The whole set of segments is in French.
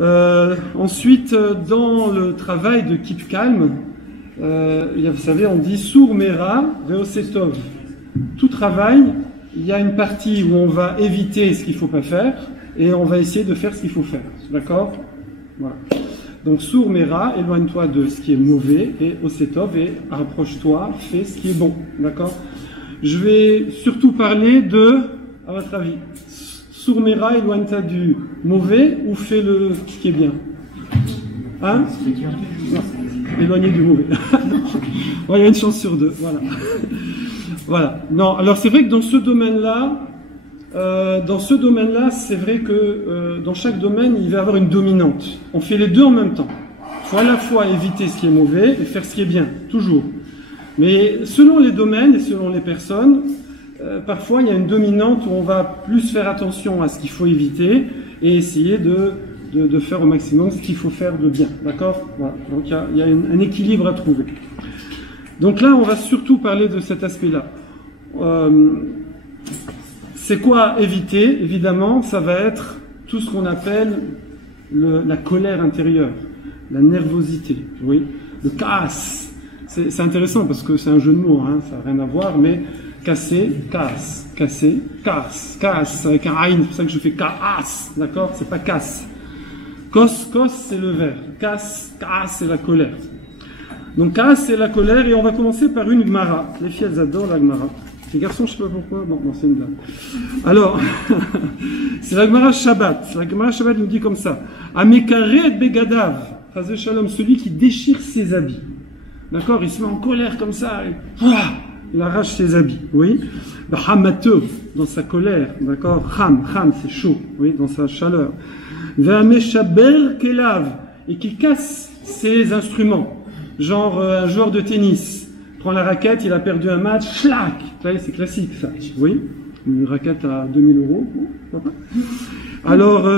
Ensuite, dans le travail de Keep Calm, vous savez, on dit Sour Mera Veosetov. Tout travail, il y a une partie où on va éviter ce qu'il ne faut pas faire et on va essayer de faire ce qu'il faut faire. D'accord? Voilà. Donc, Sour Mera, éloigne-toi de ce qui est mauvais, et Osetov, et rapproche-toi, fais ce qui est bon. D'accord? Je vais surtout parler de, à votre avis, Sour Mera, éloigne-toi du mauvais, ou fais ce qui est bien? Hein? Non, éloigné du mauvais. Il y a une chance sur deux, voilà. Voilà. Non, alors c'est vrai que dans ce domaine-là, c'est vrai que dans chaque domaine, il va y avoir une dominante. On fait les deux en même temps. Il faut à la fois éviter ce qui est mauvais et faire ce qui est bien, toujours. Mais selon les domaines et selon les personnes, parfois il y a une dominante où on va plus faire attention à ce qu'il faut éviter et essayer de faire au maximum ce qu'il faut faire de bien. D'accord? Voilà. Donc il y a un équilibre à trouver. Donc là, on va surtout parler de cet aspect-là. C'est quoi éviter? Évidemment, ça va être tout ce qu'on appelle la colère intérieure, la nervosité, oui, le casse. C'est intéressant parce que c'est un jeu de mots, hein, ça n'a rien à voir, mais casser, casse, casser, casse, casse, avec un aïn, c'est pour ça que je fais casse, d'accord? C'est pas casse. Kos, c'est le verbe. Casse, c'est la colère. Donc casse, c'est la colère, et on va commencer par une Gemara. Les filles, elles adorent la Gemara. Les garçons, je ne sais pas pourquoi. Bon, c'est une dame. Alors, c'est la Gemara Shabbat. La Gemara Shabbat nous dit comme ça. Amekaret begadav. Chazé Shalom, celui qui déchire ses habits. D'accord? Il se met en colère comme ça. Il arrache ses habits. Oui. Hamato, dans sa colère. D'accord? Ham, c'est chaud. Oui, dans sa chaleur. Ve'ameshaber kelav. Et qui casse ses instruments. Genre un joueur de tennis prend la raquette, il a perdu un match, schlac. C'est classique ça, oui. Une raquette à 2000 €. Alors,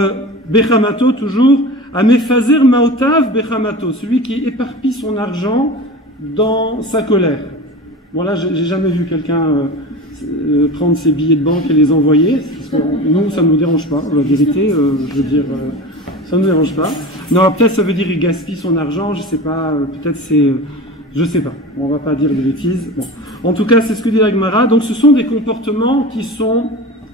Bechamato toujours, Amefazer Maotav Bechamato, celui qui éparpille son argent dans sa colère. Bon là, j'ai jamais vu quelqu'un prendre ses billets de banque et les envoyer. Parce que nous, ça ne nous dérange pas, la vérité, je veux dire, ça ne nous dérange pas. Non, peut-être ça veut dire il gaspille son argent, je sais pas, peut-être c'est... je sais pas, on va pas dire de bêtises. Bon. En tout cas, c'est ce que dit la Gemara. Donc ce sont des comportements qui sont,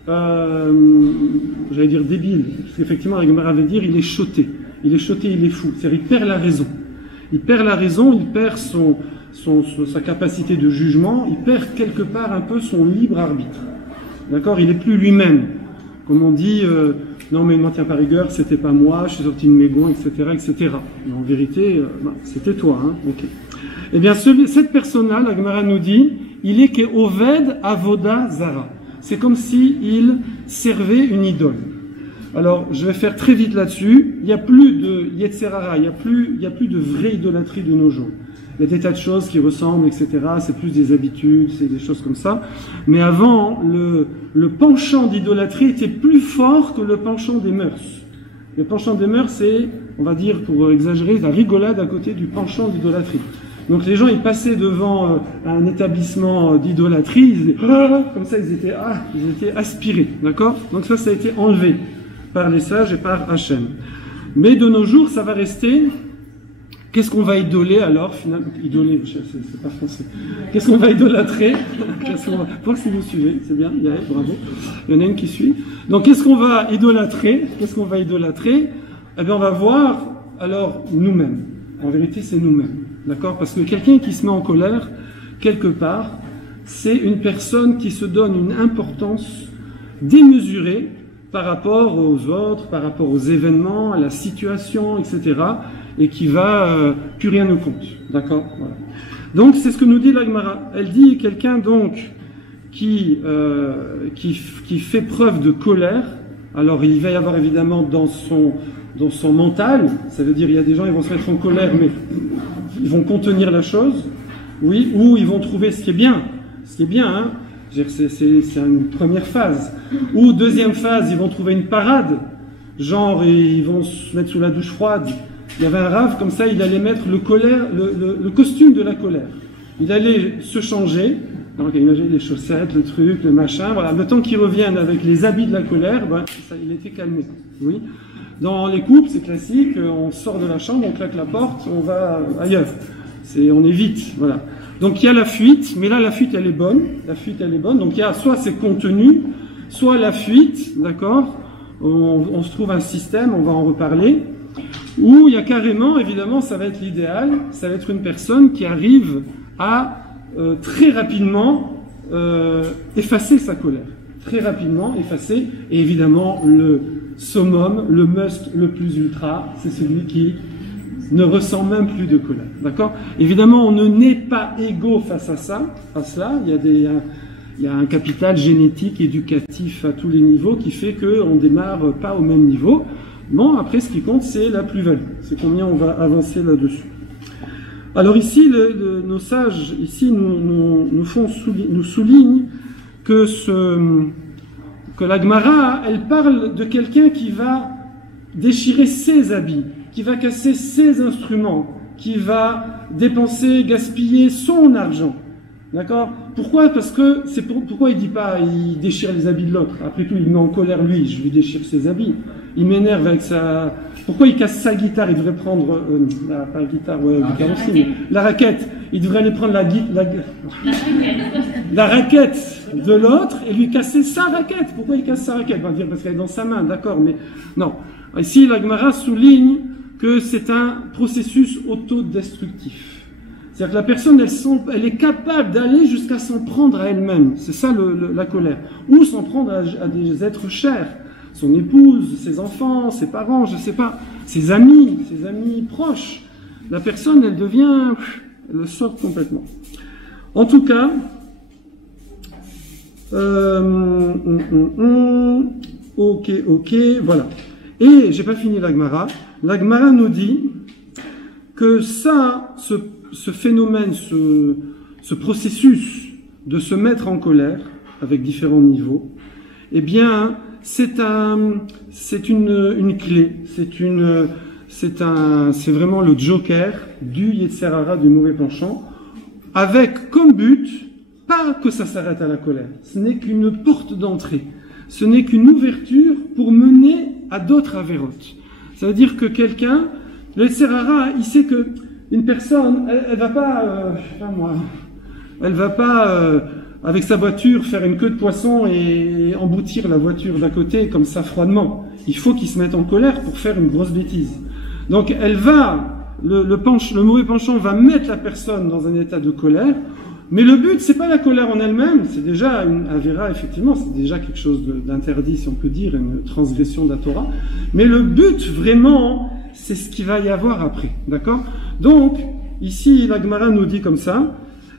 j'allais dire débiles. Parce qu'effectivement, la Gemara veut dire il est choté. Il est choté, il est fou. C'est-à-dire il perd la raison. Il perd la raison, il perd sa capacité de jugement, il perd quelque part un peu son libre arbitre. D'accord? Il est plus lui-même. Comme on dit, non mais ne m'en tiens pas rigueur, c'était pas moi, je suis sorti de mes gonds, etc., etc. Mais en vérité, c'était toi, hein. Okay. Eh bien, cette personne-là, la Gemara nous dit, il est que Oved Avoda Zara. C'est comme si il servait une idole. Alors, je vais faire très vite là-dessus. Il n'y a plus de Yetzerara, il n'y a plus de vraie idolâtrie de nos jours. Il y a des tas de choses qui ressemblent, etc. C'est plus des habitudes, c'est des choses comme ça. Mais avant, le penchant d'idolâtrie était plus fort que le penchant des mœurs. Le penchant des mœurs, c'est, on va dire, pour exagérer, la rigolade à côté du penchant d'idolâtrie. Donc les gens, ils passaient devant un établissement d'idolâtrie, comme ça, ils étaient aspirés, d'accord? Donc ça a été enlevé par les sages et par Hachem. Mais de nos jours, ça va rester. Qu'est-ce qu'on va idoler alors, finalement? Idoler, c'est pas français. Qu'est-ce qu'on va idolâtrer? Faut que si vous suivez, c'est bien, bravo. Il y en a une qui suit. Donc qu'est-ce qu'on va idolâtrer? Eh bien, on va voir alors nous-mêmes. En vérité, c'est nous-mêmes. D'accord? Parce que quelqu'un qui se met en colère, quelque part, c'est une personne qui se donne une importance démesurée par rapport aux autres, par rapport aux événements, à la situation, etc. Et qui va plus rien nous compte. D'accord? Voilà. Donc, c'est ce que nous dit la Gemara. Elle dit quelqu'un donc qui fait preuve de colère. Alors, il va y avoir évidemment dans son mental, ça veut dire il y a des gens ils vont se mettre en colère, mais ils vont contenir la chose, oui, ou ils vont trouver ce qui est bien, hein. C'est une première phase. Ou deuxième phase, ils vont trouver une parade, genre ils vont se mettre sous la douche froide. Il y avait un rave comme ça, il allait mettre le costume de la colère. Il allait se changer, donc imaginez les chaussettes, le truc, le machin, voilà. Le temps qu'ils reviennent avec les habits de la colère, ça, il était calmé, oui. Dans les couples, c'est classique, on sort de la chambre, on claque la porte, on va ailleurs. On évite, voilà. Donc il y a la fuite, mais là la fuite elle est bonne. La fuite elle est bonne. Donc il y a soit c'est contenu, soit la fuite, d'accord. On se trouve un système, on va en reparler. Ou il y a carrément, évidemment, ça va être l'idéal, ça va être une personne qui arrive à très rapidement effacer sa colère. Très rapidement effacer. Et évidemment, le summum, le must le plus ultra, c'est celui qui ne ressent même plus de colère. D'accord? Évidemment, on ne naît pas égaux face à cela. Il y a un capital génétique, éducatif à tous les niveaux qui fait qu'on ne démarre pas au même niveau. Bon, après, ce qui compte, c'est la plus-value. C'est combien on va avancer là-dessus. Alors ici, nos sages ici nous soulignent que la Gemara, elle parle de quelqu'un qui va déchirer ses habits, qui va casser ses instruments, qui va dépenser, gaspiller son argent. D'accord? Pourquoi? Parce que pourquoi il dit pas il déchire les habits de l'autre? Après tout, il met en colère lui, je lui déchire ses habits. Il m'énerve avec sa... Pourquoi il casse sa guitare? Il devrait prendre... pas la guitare, ouais, la raquette. Il devrait aller prendre la raquette de l'autre et lui casser sa raquette. Pourquoi il casse sa raquette? On va dire parce qu'elle est dans sa main, d'accord, mais non. Ici, la Gemara souligne que c'est un processus autodestructif. C'est-à-dire que la personne, elle est capable d'aller jusqu'à s'en prendre à elle-même. C'est ça la colère. Ou s'en prendre à des êtres chers. Son épouse, ses enfants, ses parents, je ne sais pas, ses amis proches. La personne, elle sort complètement. En tout cas, ok, voilà. Et j'ai pas fini la Gemara. La Gemara nous dit que ce phénomène, ce processus de se mettre en colère avec différents niveaux, eh bien, c'est une clé, c'est vraiment le joker du Yetzer Hara, du mauvais penchant, avec comme but, pas que ça s'arrête à la colère, ce n'est qu'une porte d'entrée, ce n'est qu'une ouverture pour mener à d'autres avérotes. Ça veut dire que quelqu'un, le Yetzer Hara, il sait que une personne, elle va pas, je sais pas moi, elle va pas avec sa voiture faire une queue de poisson et emboutir la voiture d'à côté comme ça froidement. Il faut qu'il se mette en colère pour faire une grosse bêtise. Donc elle va, le mauvais penchant va mettre la personne dans un état de colère, mais le but c'est pas la colère en elle-même, c'est déjà une avéra, effectivement, c'est déjà quelque chose d'interdit si on peut dire, une transgression de la Torah, mais le but vraiment, c'est ce qu'il va y avoir après, d'accord? Donc, ici, la Gemara nous dit comme ça,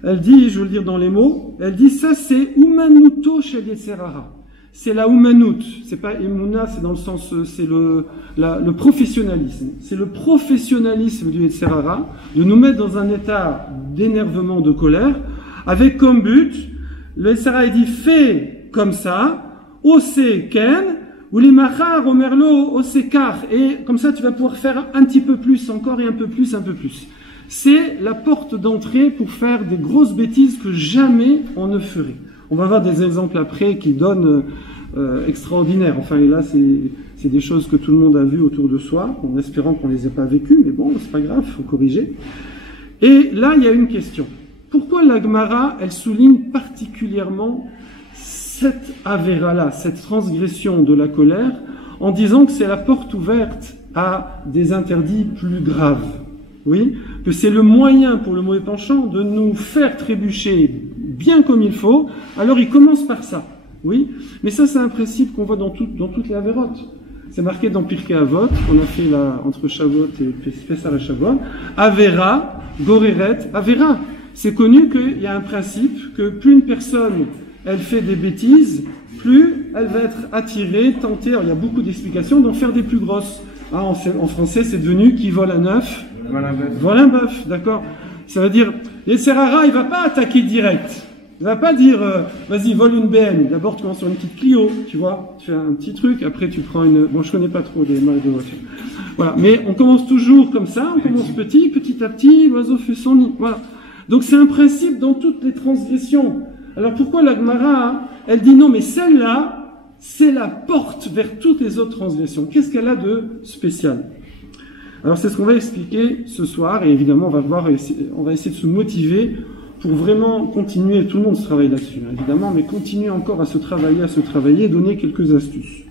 elle dit, je vais le dire dans les mots, elle dit ça c'est Umanuto shel Yetzer Hara. C'est la Umanut, c'est pas Emuna, c'est dans le sens, c'est le professionnalisme. C'est le professionnalisme du Yetzer Hara, de nous mettre dans un état d'énervement, de colère, avec comme but, le Yetzer Hara dit fais comme ça, ose ken, ou les machar, omerlo, ose kar, et comme ça tu vas pouvoir faire un petit peu plus encore et un peu plus. C'est la porte d'entrée pour faire des grosses bêtises que jamais on ne ferait. On va voir des exemples après qui donnent extraordinaires. Enfin, et là, c'est des choses que tout le monde a vues autour de soi, en espérant qu'on les ait pas vécues, mais bon, c'est pas grave, faut corriger. Et là, il y a une question. Pourquoi la Gemara, elle souligne particulièrement cette avéra-là, cette transgression de la colère, en disant que c'est la porte ouverte à des interdits plus graves? Oui, que c'est le moyen pour le mauvais penchant de nous faire trébucher bien comme il faut, alors il commence par ça. Oui, mais ça c'est un principe qu'on voit dans toutes les avérotes. C'est marqué dans Pirkei Avot, on a fait entre Shavuot et Pessah et Shavuot, Avera, Goreret, Avera. C'est connu qu'il y a un principe que plus une personne, elle fait des bêtises, plus elle va être attirée, tentée, alors il y a beaucoup d'explications, d'en faire des plus grosses. En français, c'est devenu qui vole un œuf, vole un bœuf, d'accord? Ça veut dire, Yetzer Hara, il va pas attaquer direct. Il va pas dire, vas-y, vole une BM. D'abord, tu commences sur une petite Clio, tu vois, tu fais un petit truc, après tu prends une... Bon, je connais pas trop les marques de voitures. Voilà, mais on commence toujours comme ça, on commence petit à petit, l'oiseau fait son nid. Voilà. Donc c'est un principe dans toutes les transgressions. Alors pourquoi la Gemara, elle dit non, mais celle-là, c'est la porte vers toutes les autres transgressions. Qu'est-ce qu'elle a de spécial? Alors c'est ce qu'on va expliquer ce soir, et évidemment on va essayer de se motiver pour vraiment continuer, tout le monde se travaille là-dessus, hein, évidemment, mais continuer encore à se travailler, donner quelques astuces.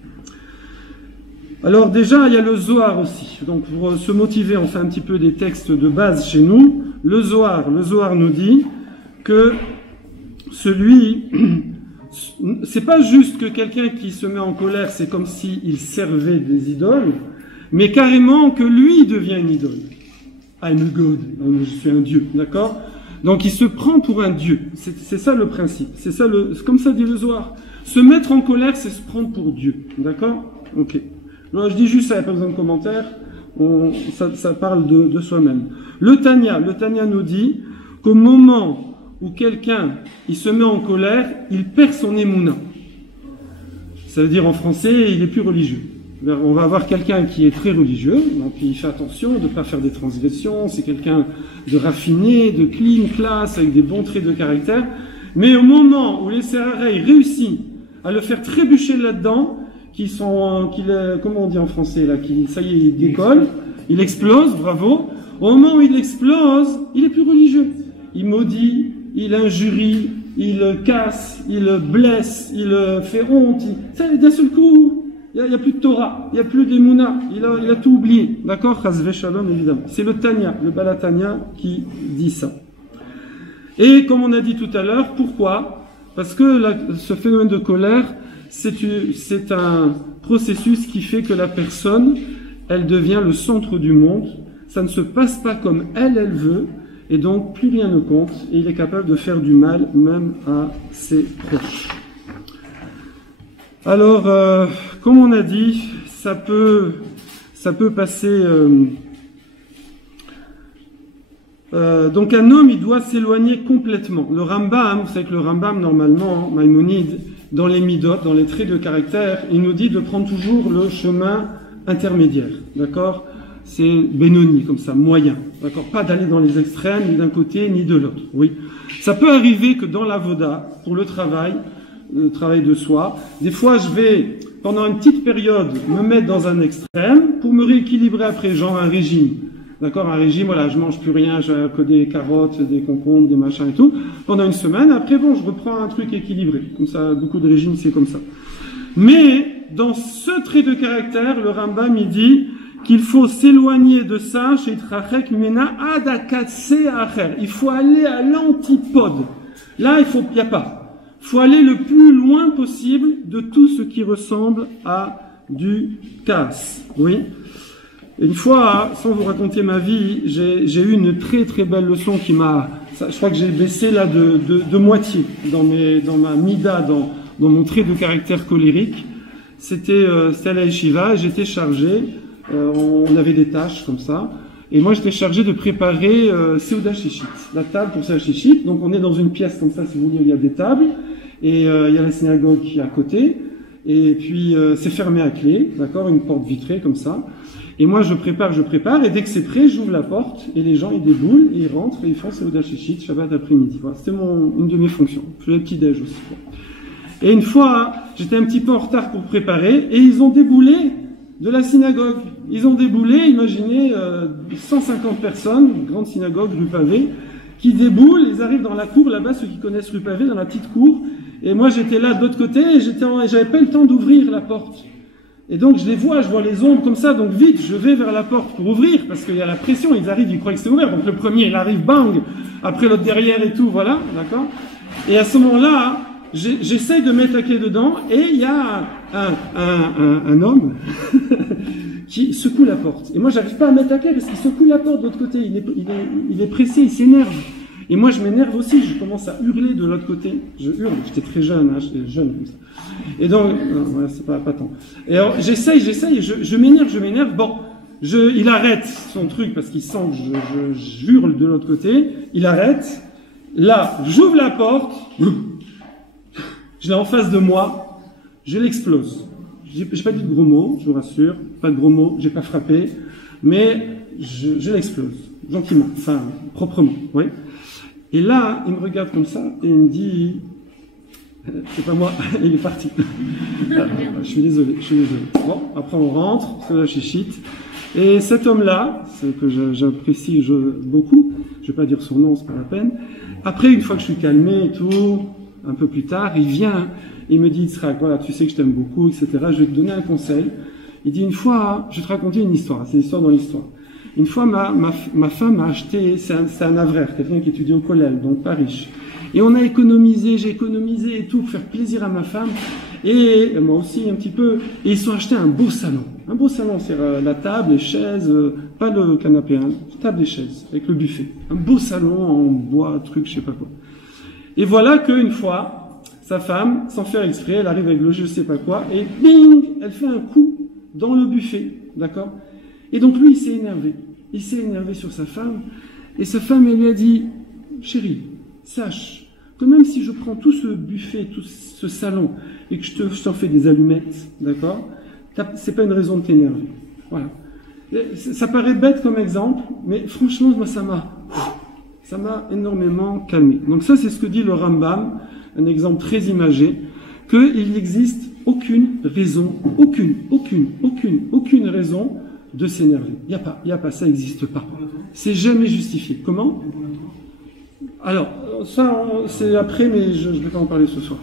Alors déjà, il y a le Zohar aussi. Donc pour se motiver, on fait un petit peu des textes de base chez nous. Le Zohar nous dit que c'est pas juste que quelqu'un qui se met en colère, c'est comme s'il servait des idoles, mais carrément que lui devient une idole. I'm a God, je suis un dieu, d'accord? Donc il se prend pour un dieu. C'est ça le principe. C'est comme ça dit le Zohar. Se mettre en colère, c'est se prendre pour Dieu, d'accord? Ok. Alors, je dis juste ça, il n'y a pas besoin de commentaires. Ça parle de soi-même. Le Tanya nous dit qu'au moment où quelqu'un il se met en colère, il perd son émouna. Ça veut dire en français, il est plus religieux. On va avoir quelqu'un qui est très religieux, donc il fait attention de ne pas faire des transgressions, c'est quelqu'un de raffiné, de clean, classe, avec des bons traits de caractère. Mais au moment où les Serareilles réussissent à le faire trébucher là-dedans, comment on dit en français là, ça y est, il décolle, il explose, bravo. Au moment où il explose, il est plus religieux. Il maudit, il injurie, il casse, il blesse, il fait honte. D'un seul coup, il n'y a plus de Torah, il n'y a plus d'Emouna, il a tout oublié. D'accord? Chazvé Shalom, évidemment. C'est le Tanya, le Balatanya qui dit ça. Et comme on a dit tout à l'heure, pourquoi? Parce que ce phénomène de colère, c'est un processus qui fait que la personne, elle devient le centre du monde. Ça ne se passe pas comme elle veut, et donc plus rien ne compte, et il est capable de faire du mal même à ses proches. Alors, comme on a dit, ça peut passer. Donc un homme, il doit s'éloigner complètement. Le Rambam, vous savez que le Rambam, normalement, Maïmonide, dans les midot, dans les traits de caractère, il nous dit de prendre toujours le chemin intermédiaire, d'accord? C'est Benoni, comme ça, moyen, d'accord? Pas d'aller dans les extrêmes, ni d'un côté, ni de l'autre, oui. Ça peut arriver que dans l'avoda, pour le travail de soi, des fois je vais, pendant une petite période, me mettre dans un extrême, pour me rééquilibrer après, genre un régime. D'accord, un régime, voilà, je mange plus rien, je que des carottes, des concombres, des machins et tout. Pendant une semaine, après, bon, je reprends un truc équilibré. Comme ça, beaucoup de régimes, c'est comme ça. Mais, dans ce trait de caractère, le Rambam, il dit qu'il faut s'éloigner de ça, chez Trachek Mena Adakatse Acher. Il faut aller à l'antipode. Là, il n'y a pas. Il faut aller le plus loin possible de tout ce qui ressemble à du casse. Oui. Une fois, sans vous raconter ma vie, j'ai eu une très très belle leçon qui m'a... Je crois que j'ai baissé là de moitié dans ma mida, dans mon trait de caractère colérique. C'était à la yeshiva, j'étais chargé, on avait des tâches comme ça, et moi j'étais chargé de préparer Seuda Shishit, la table pour Seuda Shishit. Donc on est dans une pièce comme ça, si vous voulez, il y a des tables, et il y a la synagogue qui est à côté, et puis c'est fermé à clé, d'accord, une porte vitrée comme ça. Et moi, je prépare, et dès que c'est prêt, j'ouvre la porte, et les gens, ils déboulent, et ils rentrent, et ils font Seuda Shishit, Shabbat après-midi. Voilà, c'était une de mes fonctions. Je faisais le petit-déj aussi. Et une fois, j'étais un petit peu en retard pour préparer, et ils ont déboulé de la synagogue. Ils ont déboulé, imaginez, 150 personnes, grande synagogue, rue Pavée, qui déboulent, ils arrivent dans la cour, là-bas, ceux qui connaissent rue Pavée, dans la petite cour, et moi, j'étais là de l'autre côté, et j'avais pas eu le temps d'ouvrir la porte. Et donc je vois les ombres comme ça, donc vite, je vais vers la porte pour ouvrir, parce qu'il y a la pression, ils arrivent, ils croient que c'est ouvert, donc le premier, il arrive, bang, après l'autre derrière et tout, voilà, d'accord? Et à ce moment-là, j'essaye de mettre la clé dedans, et il y a un homme qui secoue la porte. Et moi, j'arrive pas à mettre la clé, parce qu'il secoue la porte de l'autre côté, il est pressé, il s'énerve. Et moi, je m'énerve aussi, je commence à hurler de l'autre côté. Je hurle, j'étais très jeune, hein, j'étais jeune comme ça. Et donc, non, voilà, c'est pas tant. Et alors, j'essaye, je m'énerve, bon, il arrête son truc parce qu'il sent que je hurle de l'autre côté, il arrête, là, j'ouvre la porte, je l'ai en face de moi, je l'explose. J'ai pas dit de gros mots, je vous rassure, pas de gros mots, j'ai pas frappé, mais je l'explose, gentiment, enfin, proprement, oui. Et là, il me regarde comme ça et il me dit, C'est pas moi, il est parti. Je suis désolé. Bon, après on rentre, c'est la chichite. Et cet homme-là, que j'apprécie beaucoup, je vais pas dire son nom, c'est pas la peine. Après, une fois que je suis calmé et tout, un peu plus tard, il vient, il me dit, Yitzhak, voilà, tu sais que je t'aime beaucoup, etc. Je vais te donner un conseil. Il dit, une fois, je vais te raconter une histoire, c'est l'histoire dans l'histoire. Une fois, ma femme a acheté, c'est un avraire, quelqu'un qui étudie au collège, donc pas riche. Et on a économisé, j'ai économisé et tout, pour faire plaisir à ma femme, et moi aussi un petit peu, et ils sont achetés un beau salon. Un beau salon, c'est la table, les chaises, pas le canapé, hein, table et chaises, avec le buffet. Un beau salon en bois, truc, je sais pas quoi. Et voilà qu'une fois, sa femme, sans faire exprès, elle arrive avec le je sais pas quoi, et bing, elle fait un coup dans le buffet, d'accord? Et donc lui, il s'est énervé. Il s'est énervé sur sa femme, et sa femme, elle lui a dit, chérie, sache que même si je prends tout ce buffet, tout ce salon, et que je t'en fais des allumettes, d'accord, c'est pas une raison de t'énerver. Voilà. Ça paraît bête comme exemple, mais franchement, moi, ça m'a énormément calmé. Donc ça, c'est ce que dit le Rambam, un exemple très imagé, qu'il n'existe aucune raison, aucune raison de s'énerver. Il n'y a pas, ça n'existe pas. C'est jamais justifié. Comment? Alors, ça, c'est après, mais je ne vais pas en parler ce soir.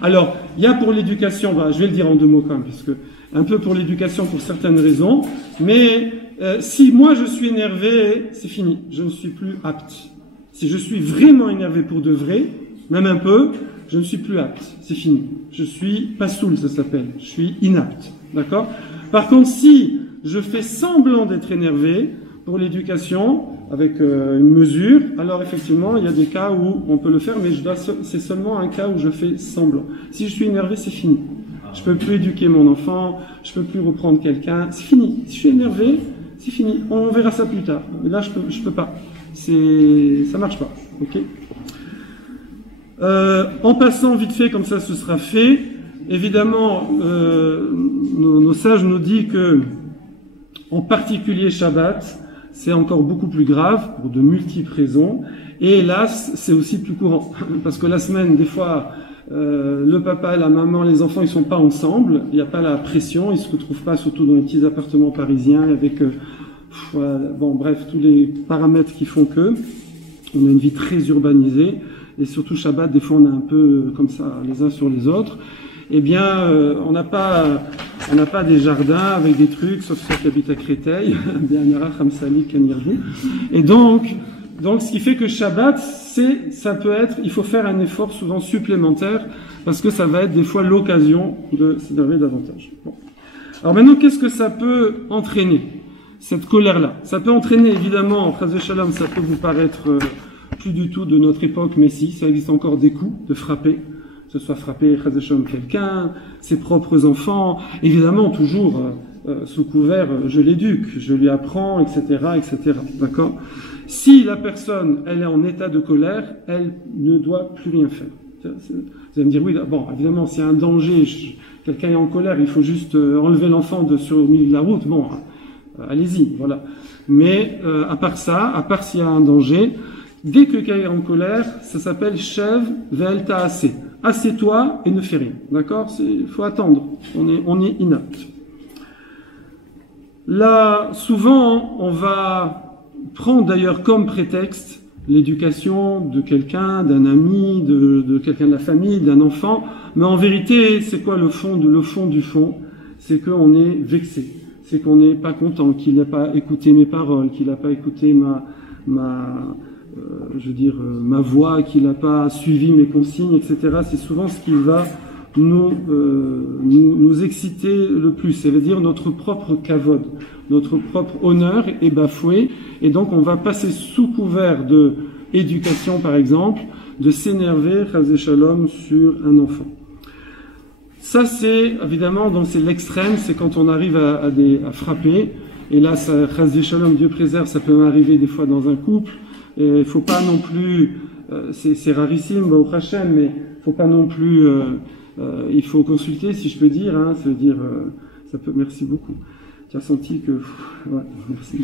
Alors, il y a pour l'éducation, je vais le dire en 2 mots quand même, puisque un peu pour l'éducation pour certaines raisons, mais si moi je suis énervé, c'est fini, je ne suis plus apte. Si je suis vraiment énervé pour de vrai, même un peu, je ne suis plus apte, c'est fini. Je suis pasoul, ça s'appelle, je suis inapte, d'accord? Par contre, si je fais semblant d'être énervé pour l'éducation, avec une mesure, alors effectivement, il y a des cas où on peut le faire, mais c'est seulement un cas où je fais semblant. Si je suis énervé, c'est fini. Je peux plus éduquer mon enfant, je peux plus reprendre quelqu'un, c'est fini. Si je suis énervé, c'est fini. On verra ça plus tard. Mais là, je peux pas. Ça marche pas. Ok. En passant vite fait, comme ça, ce sera fait. Évidemment, nos sages nous disent que, en particulier Shabbat, c'est encore beaucoup plus grave pour de multiples raisons. Et hélas, c'est aussi plus courant. Parce que la semaine, des fois, le papa, la maman, les enfants, ils sont pas ensemble. Il n'y a pas la pression. Ils se retrouvent pas, surtout dans les petits appartements parisiens, avec, bref, tous les paramètres qui font que on a une vie très urbanisée. Et surtout Shabbat, des fois, on est un peu comme ça, les uns sur les autres. Eh bien, on n'a pas des jardins avec des trucs, sauf ceux qui habitent à Créteil, et donc, ce qui fait que Shabbat, ça peut être, il faut faire un effort souvent supplémentaire, parce que ça va être des fois l'occasion de s'énerver davantage. Bon. Alors maintenant, qu'est-ce que ça peut entraîner, cette colère-là? Ça peut entraîner, évidemment, Chazé Shalom, ça peut vous paraître plus du tout de notre époque, mais si, ça existe encore des coups de frapper. Que ce soit frapper quelqu'un, ses propres enfants, évidemment toujours sous couvert, je l'éduque, je lui apprends, etc., etc. D'accord? Si la personne, elle est en état de colère, elle ne doit plus rien faire. Vous allez me dire, oui, bon, évidemment, s'il y a un danger, quelqu'un est en colère, il faut juste enlever l'enfant sur le milieu de la route, bon, allez-y, voilà. Mais à part ça, à part s'il y a un danger, dès que quelqu'un est en colère, ça s'appelle Shev Ve'el Ta'aseh. Assieds-toi et ne fais rien. D'accord? Il faut attendre. On est inapte. Là, souvent, on va prendre d'ailleurs comme prétexte l'éducation de quelqu'un, d'un ami, de quelqu'un de la famille, d'un enfant. Mais en vérité, c'est quoi le fond du fond? C'est qu'on est vexé. C'est qu'on n'est pas content, qu'il n'a pas écouté mes paroles, qu'il n'a pas écouté ma voix, qu'il n'a pas suivi mes consignes, etc. C'est souvent ce qui va nous exciter le plus. Ça veut dire notre propre kavod, notre propre honneur est bafoué, et donc on va passer sous couvert de éducation, par exemple, de s'énerver, chazé shalom, sur un enfant. Ça, c'est évidemment, donc c'est l'extrême, c'est quand on arrive à frapper, et là, chazé shalom, Dieu préserve, ça peut m'arriver des fois dans un couple. Il faut pas non plus, c'est rarissime, au Hachem, mais faut pas non plus, il faut consulter, si je peux dire, hein, ça veut dire, ça peut, merci beaucoup. Tu as senti que, ouais, merci.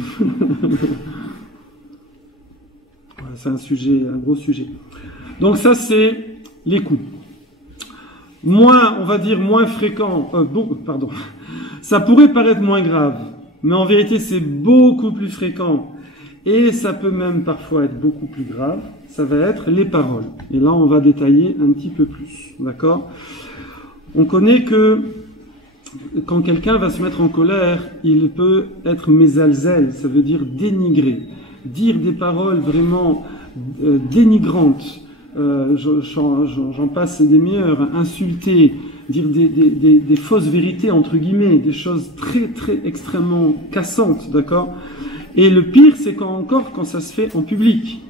Ouais, c'est un gros sujet. Donc ça, c'est les coups. moins, on va dire, moins fréquent, pardon, ça pourrait paraître moins grave, mais en vérité c'est beaucoup plus fréquent, et ça peut même parfois être beaucoup plus grave, ça va être les paroles. Et là on va détailler un petit peu plus, d'accord? On connaît que quand quelqu'un va se mettre en colère, il peut être mésalzel, ça veut dire dénigrer, dire des paroles vraiment dénigrantes, j'en passe des meilleurs, insulter, dire des fausses vérités entre guillemets, des choses très très extrêmement cassantes, d'accord? Et le pire, c'est quand ça se fait en public.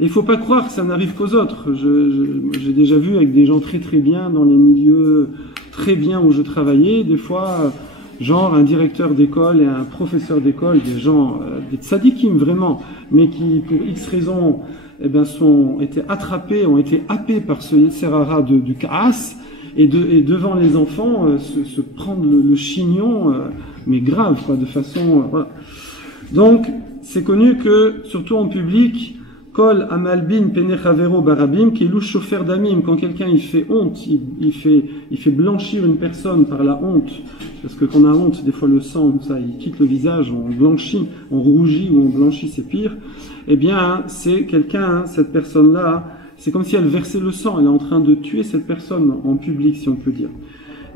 Et il faut pas croire que ça n'arrive qu'aux autres. J'ai déjà vu avec des gens très très bien dans les milieux très bien où je travaillais, des fois, genre un directeur d'école et un professeur d'école, des gens, des tzadikim vraiment, mais qui pour X raisons, eh ben, ont été attrapés, ont été happés par ce Yetzer Hara du Kaas, et devant les enfants, se prendre le chignon, mais grave, quoi, de façon, voilà. Donc, c'est connu que, surtout en public, Kol amalbin penechavero barabim, qui est louche chauffeur d'amim. Quand quelqu'un il fait honte, il fait blanchir une personne par la honte, parce que quand on a honte, des fois le sang, ça, il quitte le visage, on blanchit, on rougit ou on blanchit, c'est pire. Eh bien, c'est quelqu'un, cette personne-là, c'est comme si elle versait le sang, elle est en train de tuer cette personne en public, si on peut dire.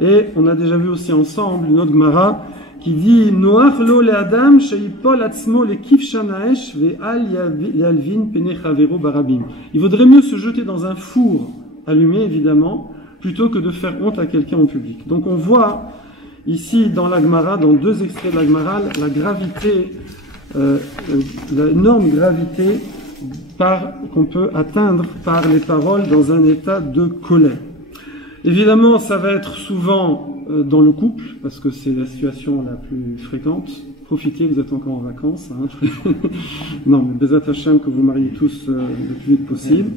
Et on a déjà vu aussi ensemble une autre Gemara qui dit Noach lo le'adam she'yipol atzmo lekif shanaesh ve'al yalvin penechavero barabim. Il vaudrait mieux se jeter dans un four allumé, évidemment, plutôt que de faire honte à quelqu'un en public. Donc on voit ici dans la Gemara, dans deux extraits de la Gemara, la gravité, l'énorme gravité qu'on peut atteindre par les paroles dans un état de colère. Évidemment, ça va être souvent dans le couple, parce que c'est la situation la plus fréquente. Profitez, vous êtes encore en vacances. Hein. Non, mais Bezat Hashem, que vous mariez tous le plus vite possible.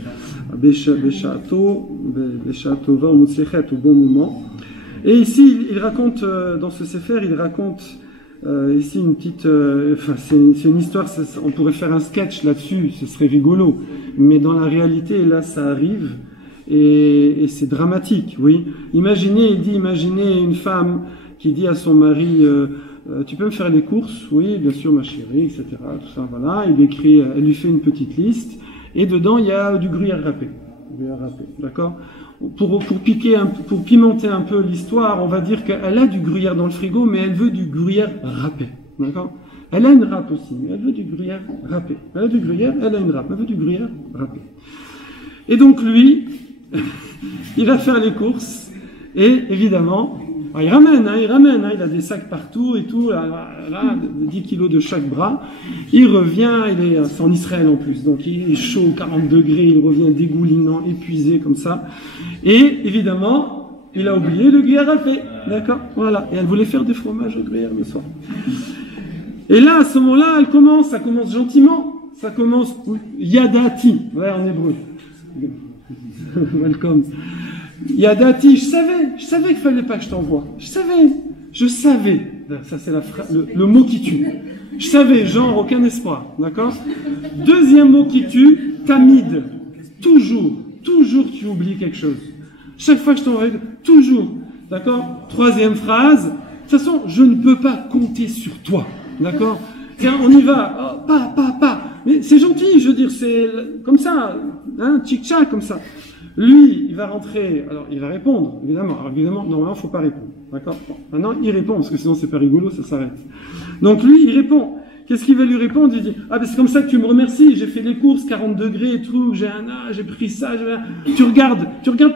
Béchato va au Moutséchet, au bon moment. Et ici, il raconte, dans ce Sefer, il raconte ici une petite... c'est une histoire, on pourrait faire un sketch là-dessus, ce serait rigolo. Mais dans la réalité, là, ça arrive. Et c'est dramatique, oui. Imaginez une femme qui dit à son mari, tu peux me faire les courses? Oui, bien sûr, ma chérie, etc. Tout ça, voilà. Elle lui fait une petite liste, et dedans il y a du gruyère râpé. D'accord? Pour pimenter un peu l'histoire, on va dire qu'elle a du gruyère dans le frigo, mais elle veut du gruyère râpé. D'accord? Elle a une râpe aussi, mais elle veut du gruyère râpé. Elle a du gruyère, elle a une râpe, elle veut du gruyère râpé. Et donc lui, il va faire les courses, et évidemment, il ramène, il a des sacs partout et tout, là, 10 kilos de chaque bras. Il revient, c'est en Israël en plus, donc il est chaud, 40 degrés, il revient dégoulinant, épuisé comme ça. Et évidemment, il a oublié le gruyère râpé, d'accord? Voilà, et elle voulait faire des fromages au gruyère le soir. Et là, à ce moment-là, ça commence gentiment, ça commence yadati, ouais, en hébreu. Welcome. Yadati, je savais qu'il fallait pas que je t'envoie. Je savais. Ça c'est le mot qui tue. Je savais, genre aucun espoir, d'accord? Deuxième mot qui tue, tamid. Toujours tu oublies quelque chose. Chaque fois que je t'envoie, toujours, d'accord? Troisième phrase. De toute façon, je ne peux pas compter sur toi, d'accord? Tiens, on y va. Oh, pas. Mais c'est gentil, je veux dire, c'est comme ça, hein, tchic-tchac, comme ça. Lui, il va rentrer, alors il va répondre, évidemment. Alors évidemment, normalement, il ne faut pas répondre, d'accord? Bon, maintenant, il répond, parce que sinon, c'est pas rigolo, ça s'arrête. Donc lui, il répond. Qu'est-ce qu'il va lui répondre? Il dit, ben c'est comme ça que tu me remercies, j'ai fait les courses, 40 degrés et tout, j'ai pris ça, tu regardes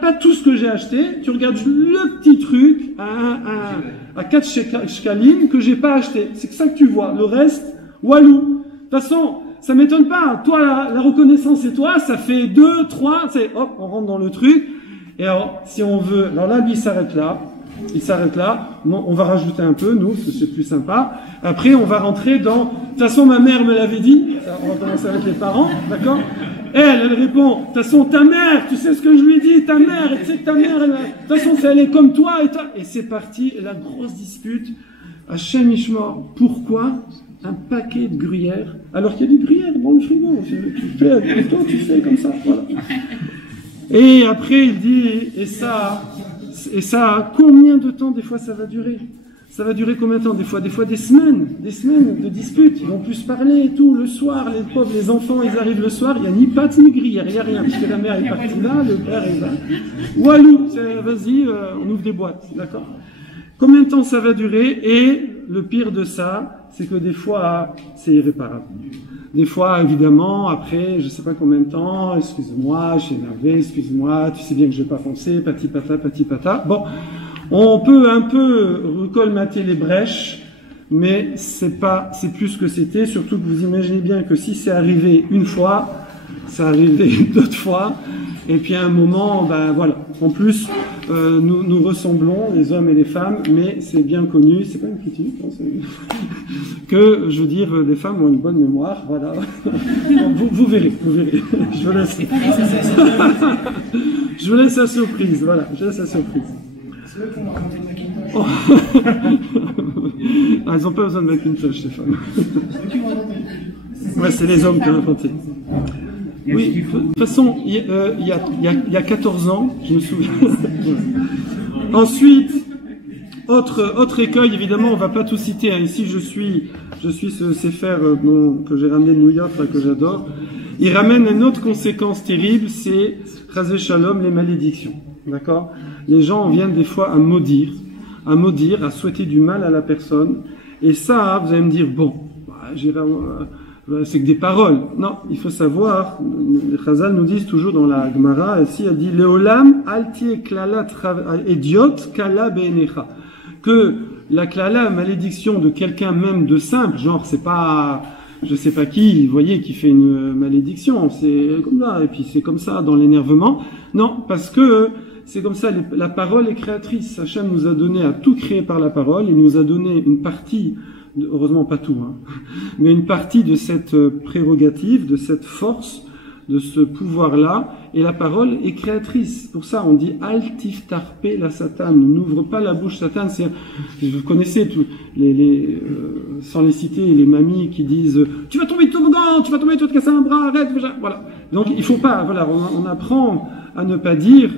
pas tout ce que j'ai acheté, tu regardes le petit truc à 4 shkalim que j'ai pas acheté. C'est ça que tu vois. Le reste, walou. De toute façon, ça m'étonne pas. Toi, la reconnaissance et toi, ça fait 2, 3, hop, on rentre dans le truc. Et alors, si on veut, alors là, lui, il s'arrête là. Bon, on va rajouter un peu, nous, c'est plus sympa. Après, on va rentrer dans, de toute façon, ma mère me l'avait dit. On va commencer avec les parents, d'accord? Elle répond, de toute façon, ta mère, tu sais ce que je lui dis, ta mère, tu sais que ta mère, de toute façon, elle est comme toi, et c'est parti, la grosse dispute. Hachem Ishmor, pourquoi un paquet de gruyère, alors qu'il y a du gruyère dans le frigo? Tu fais comme ça, voilà. Et après, il dit, et ça, Et ça, combien de temps, des fois, ça va durer? Ça va durer combien de temps? Des fois des semaines de disputes. Ils vont plus se parler et tout. Le soir, les pauvres, les enfants, ils arrivent le soir, il n'y a ni pâte ni grille, il n'y a rien. Parce que la mère est partie là, le père est là. Walou, vas-y, on ouvre des boîtes, d'accord? Combien de temps ça va durer? Et le pire de ça, c'est que des fois, c'est irréparable. Des fois, évidemment, après, je sais pas combien de temps, excuse-moi, je suis énervé, excuse-moi, tu sais bien que je vais pas foncer, pati pata. Bon, on peut un peu recolmater les brèches, mais c'est plus que c'était, surtout que vous imaginez bien que si c'est arrivé une fois, ça arrivé d'autres fois, et puis à un moment, ben voilà. En plus, nous ressemblons, les hommes et les femmes, mais c'est bien connu, c'est pas une critique, hein, que, je veux dire, les femmes ont une bonne mémoire, voilà. Vous verrez. Je vous laisse la surprise, voilà, je laisse la surprise. C'est eux qui ont raconté le Macintosh. Oh. Ah, elles n'ont pas besoin de Macintosh, ces femmes. C'est eux qui l'ont inventé. Ouais, c'est les hommes qui l'ont inventé. Oui, de toute façon, il y a 14 ans, je me souviens. Ensuite, autre écueil, évidemment, on ne va pas tout citer. Hein. Ici, je suis ce Sefer que j'ai ramené de New York, que j'adore. Il ramène une autre conséquence terrible, c'est Chazé Shalom, les malédictions. D'accord? Les gens viennent des fois à maudire, à souhaiter du mal à la personne. Et ça, vous allez me dire, bon, c'est que des paroles. Non, il faut savoir, les Chazal nous disent toujours dans la Gemara, ici, elle dit, Leolam alti klala idiot kala beinecha. Que la klala, malédiction de quelqu'un même de simple, genre, c'est pas, je sais pas qui, vous voyez, qui fait une malédiction, c'est comme là, et puis c'est comme ça dans l'énervement. Non, parce que c'est comme ça, la parole est créatrice. Hachem nous a donné à tout créer par la parole, il nous a donné une partie, heureusement pas tout, hein, mais une partie de cette prérogative, de cette force, de ce pouvoir-là, et la parole est créatrice. Pour ça, on dit « Altif tarpe la Satan », n'ouvre pas la bouche Satan. Vous connaissez tous sans les citer, les mamies qui disent « Tu vas tomber de toboggan, tu vas te casser un bras, arrête !» Voilà. Donc il faut pas, voilà, on apprend à ne pas dire...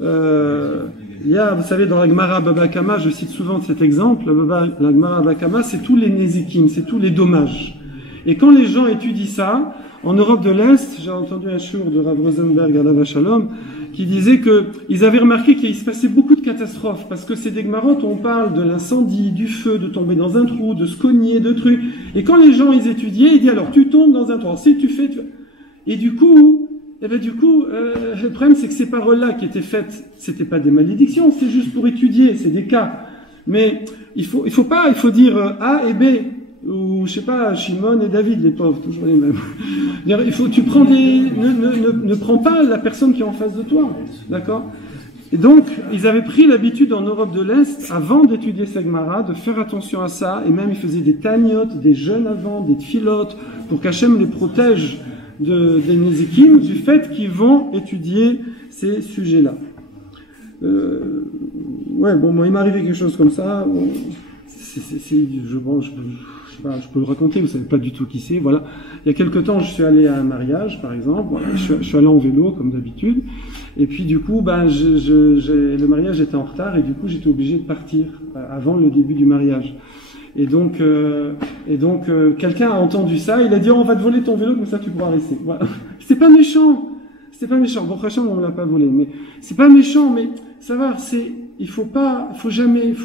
il y a, vous savez, dans la Gemara Baba Kama, je cite souvent cet exemple, la Gemara Baba Kama, c'est tous les nézikim, c'est tous les dommages. Et quand les gens étudient ça, en Europe de l'Est, j'ai entendu un shiur de Rav Rosenberg à Lava Shalom, qui disait que ils avaient remarqué qu'il se passait beaucoup de catastrophes, parce que c'est des Gemarot où on parle de l'incendie, du feu, de tomber dans un trou, de se cogner, de trucs. Et quand les gens ils étudiaient, ils disaient alors tu tombes dans un trou, si tu fais... Et du coup, le problème, c'est que ces paroles-là qui étaient faites, c'était pas des malédictions, c'est juste pour étudier, c'est des cas. Mais il faut dire A et B, ou je sais pas, Shimon et David, les pauvres, toujours les mêmes. Ne prends pas la personne qui est en face de toi, d'accord? Et donc, ils avaient pris l'habitude en Europe de l'Est, avant d'étudier Segmara, de faire attention à ça, et même ils faisaient des taniotes, des jeûnes avant, des tfilotes, pour qu'Hachem les protège des Nézikim, du fait qu'ils vont étudier ces sujets-là. Ouais, bon, moi, il m'est arrivé quelque chose comme ça. Bon, je peux le raconter, vous savez pas du tout qui c'est. Voilà. Il y a quelque temps, je suis allé à un mariage, par exemple. Voilà, je suis allé en vélo, comme d'habitude. Et puis, du coup, le mariage était en retard, et du coup, j'étais obligé de partir avant le début du mariage. Et donc, quelqu'un a entendu ça, il a dit, oh, on va te voler ton vélo, comme ça tu pourras rester. Voilà. C'était pas méchant. Bon, franchement, on me l'a pas volé, mais c'est pas méchant, mais ça va, il faut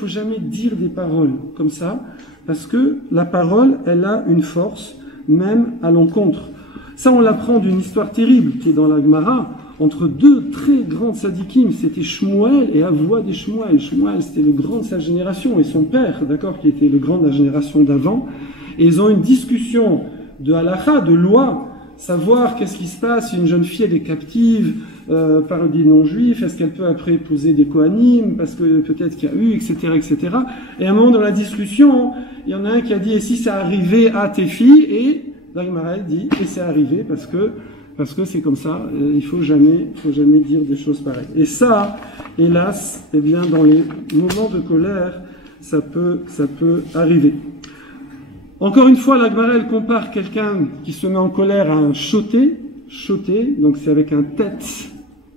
jamais dire des paroles comme ça, parce que la parole, elle a une force, même à l'encontre. Ça, on l'apprend d'une histoire terrible, qui est dans la Gemara, entre deux très grands tzadikim, c'était Shmuel et Avoua des Shmuel. Shmuel, c'était le grand de sa génération, et son père, d'accord, qui était le grand de la génération d'avant. Et ils ont une discussion de halakha, de loi, savoir qu'est-ce qui se passe si une jeune fille elle est captive par des non-juifs, est-ce qu'elle peut après épouser des Kohanim, parce que peut-être qu'il y a eu, etc., etc. Et à un moment dans la discussion, il y en a un qui a dit, et si ça arrivait à tes filles? Et la Gemara dit, et c'est arrivé, parce que c'est comme ça, il faut jamais dire des choses pareilles. Et ça, hélas, eh bien, dans les moments de colère, ça peut arriver. Encore une fois, la Gemara, elle compare quelqu'un qui se met en colère à un choté, donc c'est avec un tête,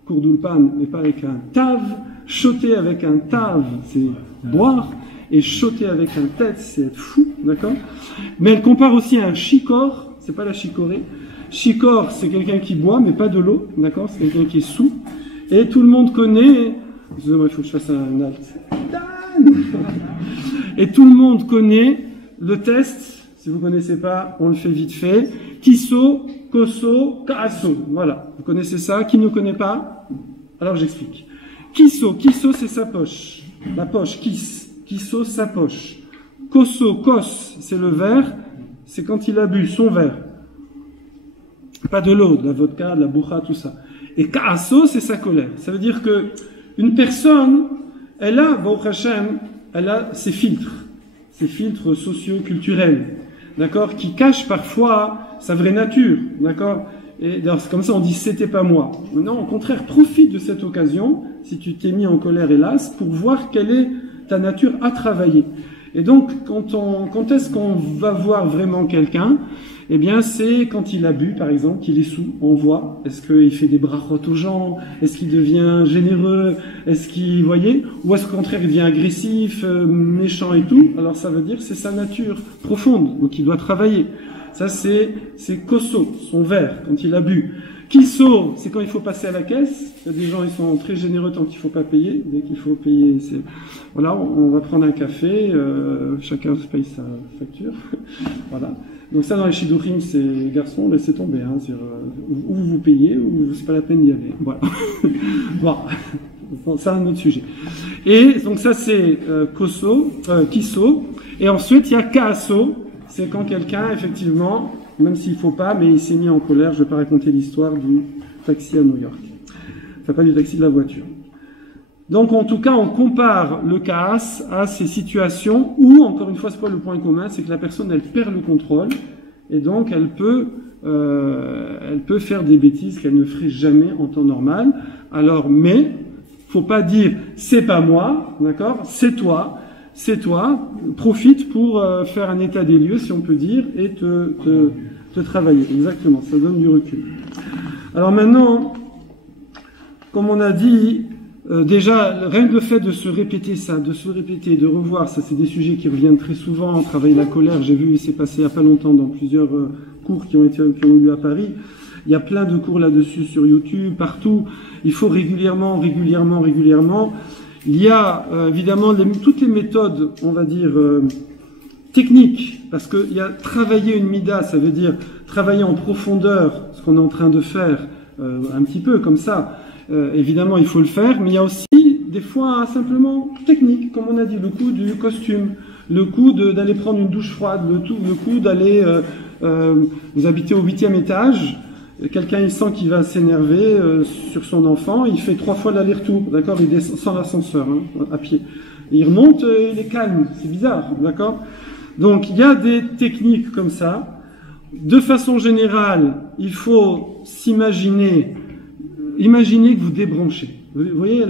kourdulpan, mais pas avec un tav, Choter avec un tav, c'est boire, et choter avec un tête, c'est être fou, d'accord? Mais elle compare aussi à un shikor, c'est pas la chicorée. Shikor, c'est quelqu'un qui boit, mais pas de l'eau, d'accord? C'est quelqu'un qui est sous. Et tout le monde connaît, excusez-moi, il faut que je fasse un alt. Et tout le monde connaît le test, si vous ne connaissez pas, on le fait vite fait. Kiso, koso, kaaso. Voilà, vous connaissez ça. Qui ne connaît pas? Alors j'explique. Kiso, c'est sa poche. La poche, kiso, sa poche. Koso, kos, c'est le verre, c'est quand il a bu son verre. Pas de l'eau, de la vodka, de la boucha, tout ça. Et kaaso, c'est sa colère. Ça veut dire que une personne, elle a, Baruch Hashem, elle a ses filtres socio-culturels, d'accord, qui cachent parfois sa vraie nature, d'accord. Et c'est comme ça on dit c'était pas moi. Non, au contraire, profite de cette occasion, si tu t'es mis en colère, hélas, pour voir quelle est ta nature à travailler. Et donc, quand est-ce qu'on va voir vraiment quelqu'un? Eh bien, c'est quand il a bu, par exemple, qu'il est sous, on voit. Est-ce qu'il fait des brachot aux gens? Est-ce qu'il devient généreux? Est-ce qu'il, voyez? Ou est-ce qu'au contraire, il devient agressif, méchant et tout? Alors, ça veut dire que c'est sa nature profonde, donc il doit travailler. Ça, c'est koso, son verre, quand il a bu. Kiso, c'est quand il faut passer à la caisse. Il y a des gens, ils sont très généreux tant qu'il ne faut pas payer. Dès qu'il faut payer, c'est... Voilà, on va prendre un café, chacun se paye sa facture. Voilà. Donc ça, dans les shidduchim, c'est garçon, laissez tomber. Hein, ou vous payez, ou c'est pas la peine d'y aller. Voilà. Voilà. Bon, c'est un autre sujet. Et donc ça, c'est kiso. Et ensuite, il y a kaaso. C'est quand quelqu'un, effectivement, même s'il ne faut pas, mais il s'est mis en colère. Je ne vais pas raconter l'histoire du taxi à New York. Enfin, pas du taxi, de la voiture. Donc, en tout cas, on compare le kaas à ces situations où, encore une fois, c'est pas le point commun, c'est que la personne, elle perd le contrôle, et donc elle peut faire des bêtises qu'elle ne ferait jamais en temps normal. Alors, mais, faut pas dire, c'est pas moi, d'accord, c'est toi, profite pour faire un état des lieux, si on peut dire, et te travailler. Exactement, ça donne du recul. Alors maintenant, comme on a dit, déjà, rien que le fait de se répéter ça, de revoir, ça c'est des sujets qui reviennent très souvent, travailler la colère, j'ai vu, c'est passé il n'y a pas longtemps dans plusieurs cours qui ont eu lieu à Paris. Il y a plein de cours là-dessus sur YouTube, partout. Il faut régulièrement. Il y a évidemment toutes les méthodes, on va dire, techniques, parce qu'il y a travailler une mida, ça veut dire travailler en profondeur, ce qu'on est en train de faire, un petit peu comme ça. Évidemment, il faut le faire, mais il y a aussi des fois simplement technique, comme on a dit, le coup du costume, le coup d'aller prendre une douche froide, le coup d'aller, vous habitez au 8e étage, quelqu'un il sent qu'il va s'énerver sur son enfant, il fait 3 fois l'aller-retour, d'accord, il descend sans l'ascenseur, hein, à pied. Il remonte, il est calme, c'est bizarre, d'accord. Donc il y a des techniques comme ça. De façon générale, il faut s'imaginer. Imaginez que vous débranchez. Vous voyez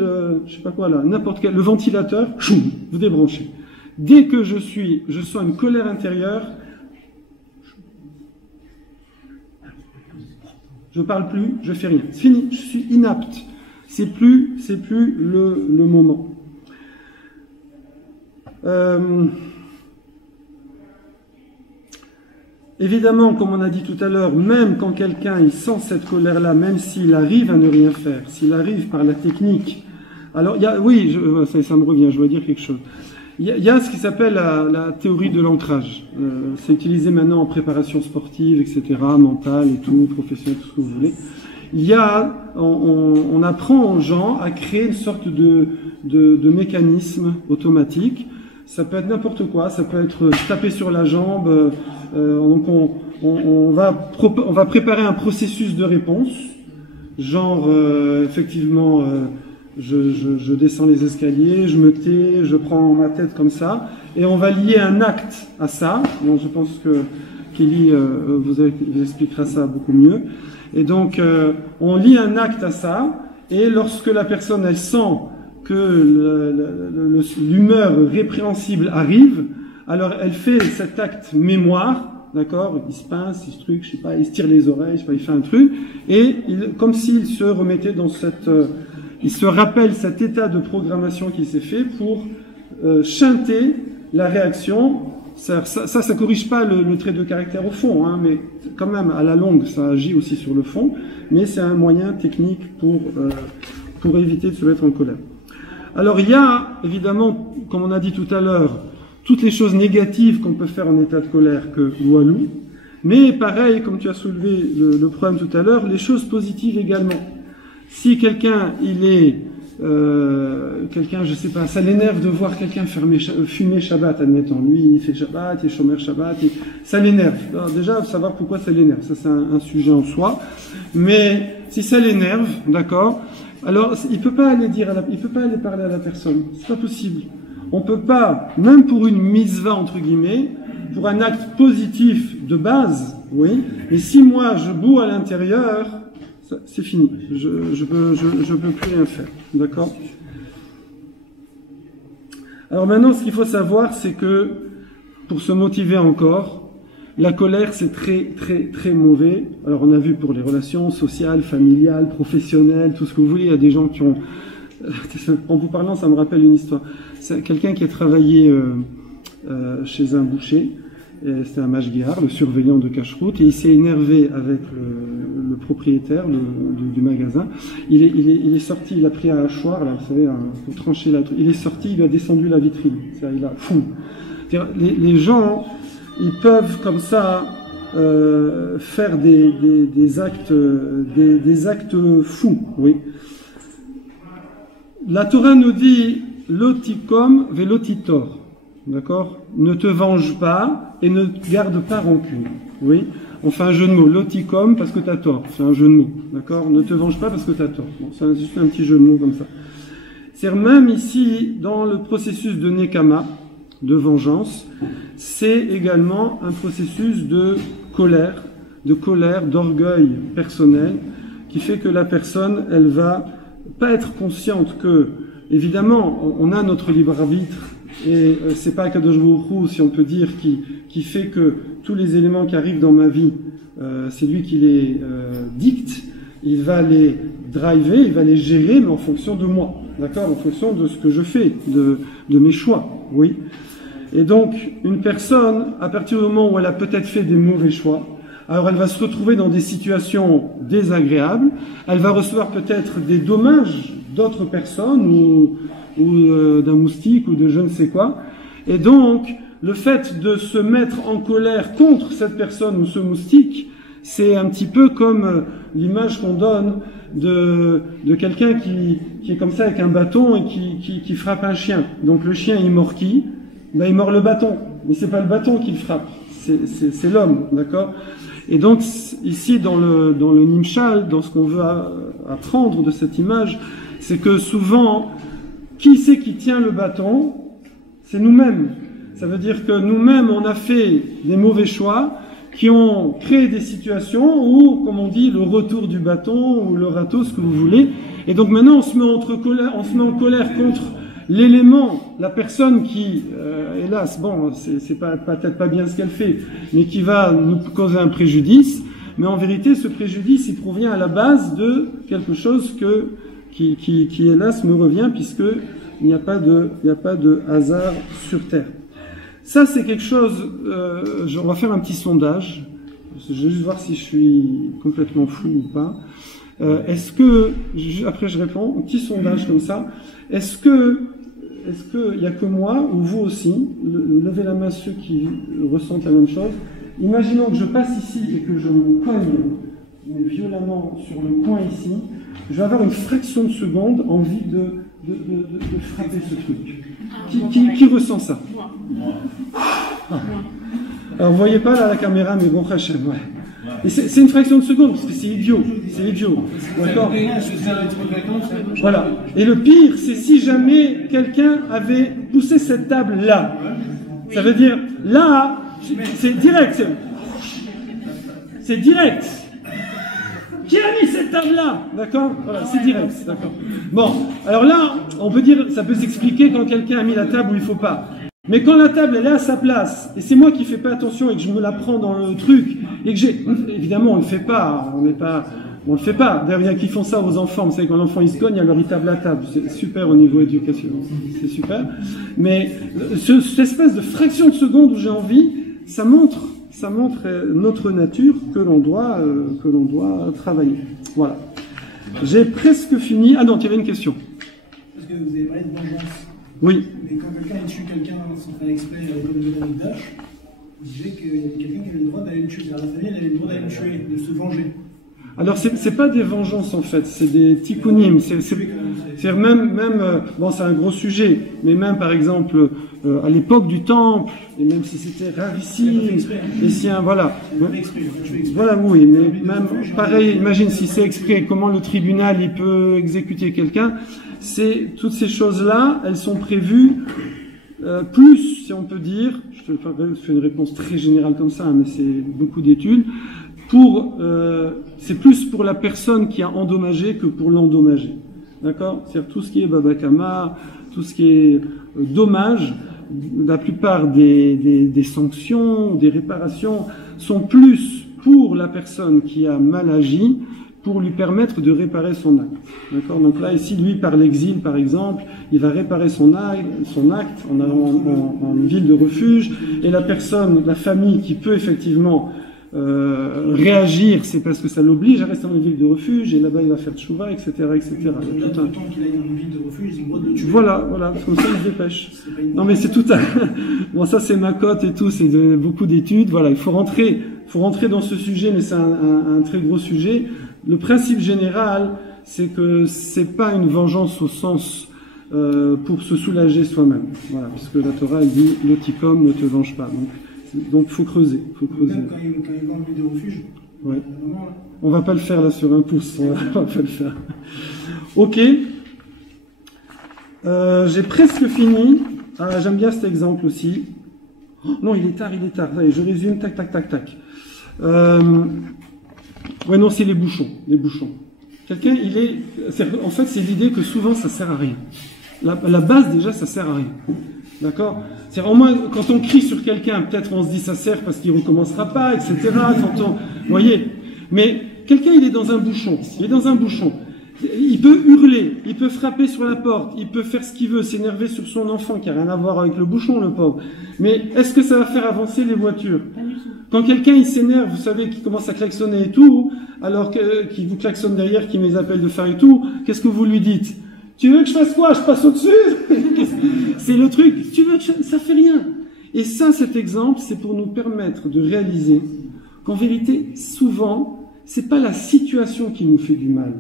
je sais pas quoi là, n'importe quel, le ventilateur, choum, vous débranchez. Dès que je sens une colère intérieure, je parle plus, je fais rien. C'est fini, je suis inapte. C'est plus le moment. Évidemment, comme on a dit tout à l'heure, même quand quelqu'un il sent cette colère-là, même s'il arrive à ne rien faire, s'il arrive par la technique, alors il y a, oui, ça me revient, je dois dire quelque chose. Il y a ce qui s'appelle la théorie de l'ancrage. C'est utilisé maintenant en préparation sportive, etc., mentale et tout, professionnelle, tout ce que vous voulez. Il y a, on apprend aux gens à créer une sorte de mécanisme automatique. Ça peut être n'importe quoi, ça peut être taper sur la jambe. Donc on va préparer un processus de réponse, genre effectivement je descends les escaliers, je me tais, je prends ma tête comme ça, et on va lier un acte à ça. Bon, je pense que Kelly vous expliquera ça beaucoup mieux. Et donc on lie un acte à ça, et lorsque la personne elle sent que l'humeur répréhensible arrive, alors elle fait cet acte mémoire, d'accord, il se pince, il se truc, je sais pas, il se tire les oreilles, je sais pas, il fait un truc, et comme s'il se remettait dans cette... il se rappelle cet état de programmation qui s'est fait pour chanter la réaction. Ça corrige pas le trait de caractère au fond, hein, mais quand même, à la longue, ça agit aussi sur le fond, mais c'est un moyen technique pour éviter de se mettre en colère. Alors, il y a, évidemment, comme on a dit tout à l'heure, toutes les choses négatives qu'on peut faire en état de colère que Walou, mais pareil, comme tu as soulevé le problème tout à l'heure, les choses positives également. Si quelqu'un, je sais pas, ça l'énerve de voir quelqu'un fumer Shabbat, admettons. Lui, il fait Shabbat, il est Shomer Shabbat, ça l'énerve. Alors déjà, savoir pourquoi ça l'énerve, ça c'est un sujet en soi. Mais si ça l'énerve, d'accord, alors il peut pas aller parler à la personne. C'est pas possible. On peut pas, même pour une mitzvah entre guillemets, pour un acte positif de base, oui. Mais si moi je boue à l'intérieur, c'est fini. Je peux plus rien faire. D'accord? Alors maintenant, ce qu'il faut savoir, c'est que, pour se motiver encore, la colère, c'est très, très, très mauvais. Alors on a vu pour les relations sociales, familiales, professionnelles, tout ce que vous voulez, il y a des gens qui ont... En vous parlant, ça me rappelle une histoire. C'est quelqu'un qui a travaillé chez un boucher. C'était un mashgiar, le surveillant de cache-route, et il s'est énervé avec le propriétaire du magasin. Il est sorti, il a pris un hachoir, là, vous savez, pour trancher la truc. Il est sorti, il a descendu la vitrine. Il a fou. Les gens, ils peuvent comme ça faire des actes fous, oui. La Torah nous dit lotikom velotitor. D'accord? Ne te venge pas et ne garde pas rancune. Oui? On fait un jeu de mots. Lotikom parce que tu as tort. C'est un jeu de mots. D'accord? Ne te venge pas parce que tu as tort. Bon, c'est juste un petit jeu de mots comme ça. C'est même ici, dans le processus de Nekama, de vengeance, c'est également un processus de colère, d'orgueil personnel, qui fait que la personne, elle va pas être consciente que, évidemment, on a notre libre arbitre. Et c'est pas Kadosh Baruch Hu, si on peut dire, qui fait que tous les éléments qui arrivent dans ma vie, c'est lui qui les dicte. Il va les driver, il va les gérer, mais en fonction de moi, d'accord, en fonction de ce que je fais, de mes choix, oui. Et donc, une personne, à partir du moment où elle a peut-être fait des mauvais choix, alors elle va se retrouver dans des situations désagréables, elle va recevoir peut-être des dommages d'autres personnes ou d'un moustique ou de je ne sais quoi. Et donc, le fait de se mettre en colère contre cette personne ou ce moustique, c'est un petit peu comme l'image qu'on donne de quelqu'un qui est comme ça avec un bâton et qui frappe un chien. Donc le chien, il mord qui? Ben, il mord le bâton. Mais c'est pas le bâton qui le frappe, c'est l'homme, d'accord? Et donc, ici, dans le Nimshal, dans ce qu'on veut apprendre de cette image, c'est que souvent, qui c'est qui tient le bâton? C'est nous-mêmes. Ça veut dire que nous-mêmes, on a fait des mauvais choix qui ont créé des situations où, comme on dit, le retour du bâton ou le râteau, ce que vous voulez. Et donc maintenant, on se met en colère contre l'élément, la personne qui, hélas, bon, c'est peut-être pas bien ce qu'elle fait, mais qui va nous causer un préjudice. Mais en vérité, ce préjudice, il provient à la base de quelque chose qui hélas me revient, puisque il n'y a pas de hasard sur terre. Ça, c'est quelque chose, on va faire un petit sondage, je vais juste voir si je suis complètement fou ou pas. Après je réponds, un petit sondage comme ça, est-ce que il n'y a que moi, ou vous aussi, levez la main ceux qui ressentent la même chose. Imaginons que je passe ici et que je me cogne violemment sur le coin ici, je vais avoir une fraction de seconde envie de frapper ce truc. Qui ressent ça? Alors vous voyez pas là la caméra, mais bon, Hachem, ouais. Et c'est une fraction de seconde, parce que c'est idiot. D'accord? Voilà. Et le pire, c'est si jamais quelqu'un avait poussé cette table là. Ça veut dire, là, c'est direct. C'est direct. Qui a mis cette table-là? D'accord? Voilà, c'est direct, d'accord. Bon, alors là, on peut dire, ça peut s'expliquer quand quelqu'un a mis la table où il faut pas. Mais quand la table, elle est à sa place, et c'est moi qui fais pas attention et que je me la prends dans le truc, et que évidemment, on ne fait pas, on n'est pas, On le fait pas. D'ailleurs, il y a qui font ça aux enfants. Vous savez, quand l'enfant il se cogne, alors il tape la table. C'est super au niveau éducation. C'est super. Mais cette espèce de fraction de seconde où j'ai envie, ça montre notre nature que l'on doit travailler. Voilà. J'ai presque fini. Ah non, il y avait une question. Parce que vous avez parlé de vengeance. Oui. Mais quand quelqu'un tue quelqu'un sans faire exprès avec le délit d'âge, vous disiez qu'il y avait quelqu'un qui avait le droit d'aller le tuer. La famille elle avait le droit d'aller le tuer, de se venger. Alors c'est pas des vengeances en fait, c'est des tikkunim. C'est même bon, c'est un gros sujet, mais même par exemple à l'époque du temple, et même si c'était rarissime, et si voilà, voilà oui, mais même pareil, imagine si c'est exprès, comment le tribunal il peut exécuter quelqu'un. C'est toutes ces choses-là, elles sont prévues plus, si on peut dire. Je te fais une réponse très générale comme ça, mais c'est beaucoup d'études. C'est plus pour la personne qui a endommagé que pour l'endommager. D'accord? C'est-à-dire tout ce qui est babakama, tout ce qui est dommage, la plupart des sanctions, des réparations sont plus pour la personne qui a mal agi, pour lui permettre de réparer son acte. D'accord? Donc là, ici, lui, par l'exil, par exemple, il va réparer son acte en allant en ville de refuge, et la personne, la famille qui peut effectivement réagir, c'est parce que ça l'oblige à rester dans une ville de refuge, et là-bas il va faire tchouva, etc., etc. Là, tout le temps qu'il aille dans une ville de refuge, ils ont le droit de le tuer. Voilà, comme ça il se dépêche. Non mais c'est tout un... Bon, ça c'est ma cote et tout, c'est beaucoup d'études. Voilà, il faut rentrer dans ce sujet, mais c'est un très gros sujet. Le principe général, c'est que c'est pas une vengeance au sens pour se soulager soi-même. Voilà, puisque la Torah elle dit le tikom ne te venge pas. Donc faut creuser. Même quand il va en ville de refuge, ouais. On va pas le faire là sur un pouce, on va pas le faire. Ok. J'ai presque fini. Ah, j'aime bien cet exemple aussi. Oh, non, il est tard. Allez, je résume, tac. Ouais, non, c'est les bouchons. Quelqu'un, en fait, c'est l'idée que souvent ça sert à rien. La base déjà, ça sert à rien. D'accord? C'est au moins quand on crie sur quelqu'un, peut-être on se dit ça sert parce qu'il recommencera pas, etc. Vous voyez. Mais quelqu'un, il est dans un bouchon. Il peut hurler, il peut frapper sur la porte, il peut faire ce qu'il veut, s'énerver sur son enfant qui a rien à voir avec le bouchon, le pauvre. Mais est-ce que ça va faire avancer les voitures? Quand quelqu'un il s'énerve, vous savez, qu'il commence à klaxonner et tout, alors qu'il vous klaxonne derrière, qu'il met les appels de phare et tout, qu'est-ce que vous lui dites? Tu veux que je fasse quoi? Je passe au-dessus? C'est le truc. Tu veux que ça fait rien. Et ça, cet exemple, c'est pour nous permettre de réaliser qu'en vérité, souvent, c'est pas la situation qui nous fait du mal.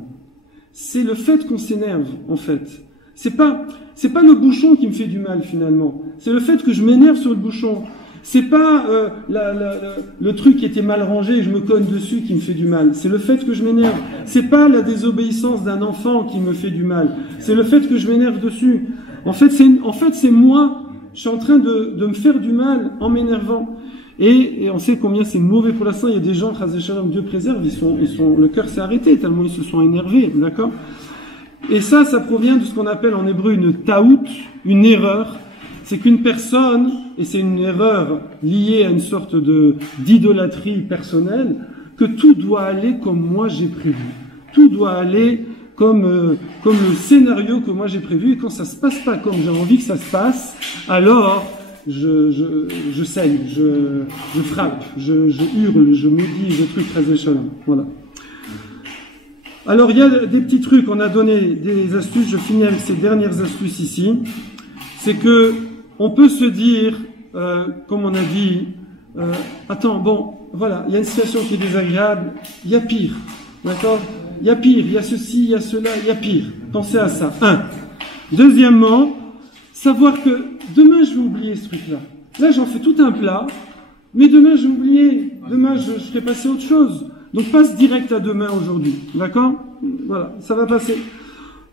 C'est le fait qu'on s'énerve, en fait. C'est pas le bouchon qui me fait du mal, finalement. C'est le fait que je m'énerve sur le bouchon. C'est pas le truc qui était mal rangé et je me cogne dessus qui me fait du mal. C'est le fait que je m'énerve. C'est pas la désobéissance d'un enfant qui me fait du mal. C'est le fait que je m'énerve dessus. En fait, c'est moi. Je suis en train de me faire du mal en m'énervant. Et on sait combien c'est mauvais pour l'instant. Il y a des gens, Dieu préserve, le cœur s'est arrêté tellement ils se sont énervés, d'accord? Et ça provient de ce qu'on appelle en hébreu une taout, une erreur. C'est qu'une personne, et c'est une erreur liée à une sorte d'idolâtrie personnelle, que tout doit aller comme moi j'ai prévu. Tout doit aller comme le scénario que moi j'ai prévu. Et quand ça se passe pas comme j'ai envie que ça se passe, alors je saigne, je frappe, je hurle, je maudis, je truc très échelon. Voilà. Alors il y a des petits trucs, on a donné des astuces, je finis avec ces dernières astuces ici. C'est que on peut se dire, comme on a dit, attends, bon, voilà, il y a une situation qui est désagréable, il y a pire, d'accord? Il y a pire, il y a ceci, il y a cela, il y a pire. Pensez à ça. Deuxièmement, savoir que demain je vais oublier ce truc-là. Là, j'en fais tout un plat, mais demain j'ai oublié, demain je ferai passer autre chose. Donc passe direct à demain aujourd'hui, d'accord? Voilà, ça va passer.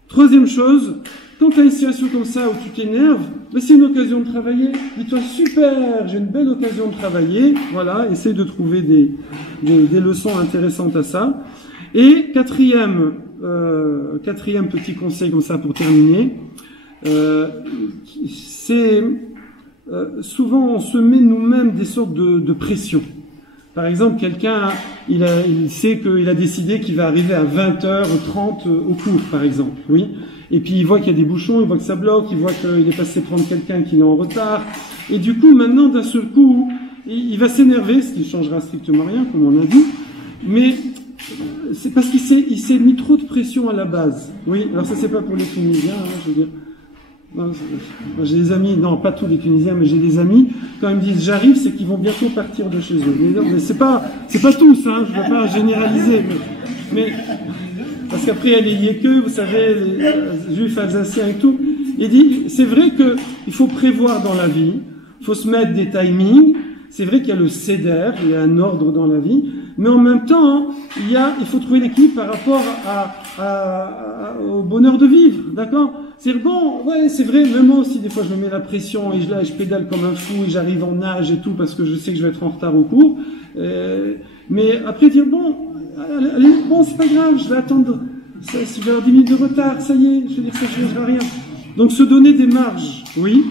Troisième chose, quand tu as une situation comme ça où tu t'énerves, ben c'est une occasion de travailler. Dis-toi, super, j'ai une belle occasion de travailler. Voilà, essaye de trouver des leçons intéressantes à ça. Et quatrième petit conseil comme ça pour terminer, c'est souvent on se met nous-mêmes des sortes de pression. Par exemple, quelqu'un, il sait qu'il a décidé qu'il va arriver à 20h30 au cours, par exemple, oui. Et puis il voit qu'il y a des bouchons, il voit que ça bloque, il voit qu'il est passé prendre quelqu'un qui est en retard. Et du coup, maintenant, d'un seul coup, il va s'énerver, ce qui ne changera strictement rien, comme on a dit. Mais c'est parce qu'il s'est mis trop de pression à la base. Oui, alors ça, c'est pas pour les Tunisiens, hein, je veux dire. Non, j'ai des amis, non, pas tous les Tunisiens, mais j'ai des amis, quand ils me disent j'arrive, c'est qu'ils vont bientôt partir de chez eux. Mais c'est pas tous, hein, je ne veux pas généraliser, mais parce qu'après, il y a les Yékeux, vous savez, les juifs alsaciens et tout. Il dit, c'est vrai qu'il faut prévoir dans la vie, il faut se mettre des timings, c'est vrai qu'il y a le seder, il y a un ordre dans la vie, mais en même temps, il faut trouver l'équilibre par rapport au bonheur de vivre, d'accord? C'est bon, ouais, c'est vrai, même moi aussi, des fois, je me mets la pression et je pédale comme un fou et j'arrive en nage et tout parce que je sais que je vais être en retard au cours. Mais après, dire, bon, allez, bon, c'est pas grave, je vais attendre, si je vais avoir 10 minutes de retard, ça y est, je veux dire, ça ne changera rien. Donc, se donner des marges, oui.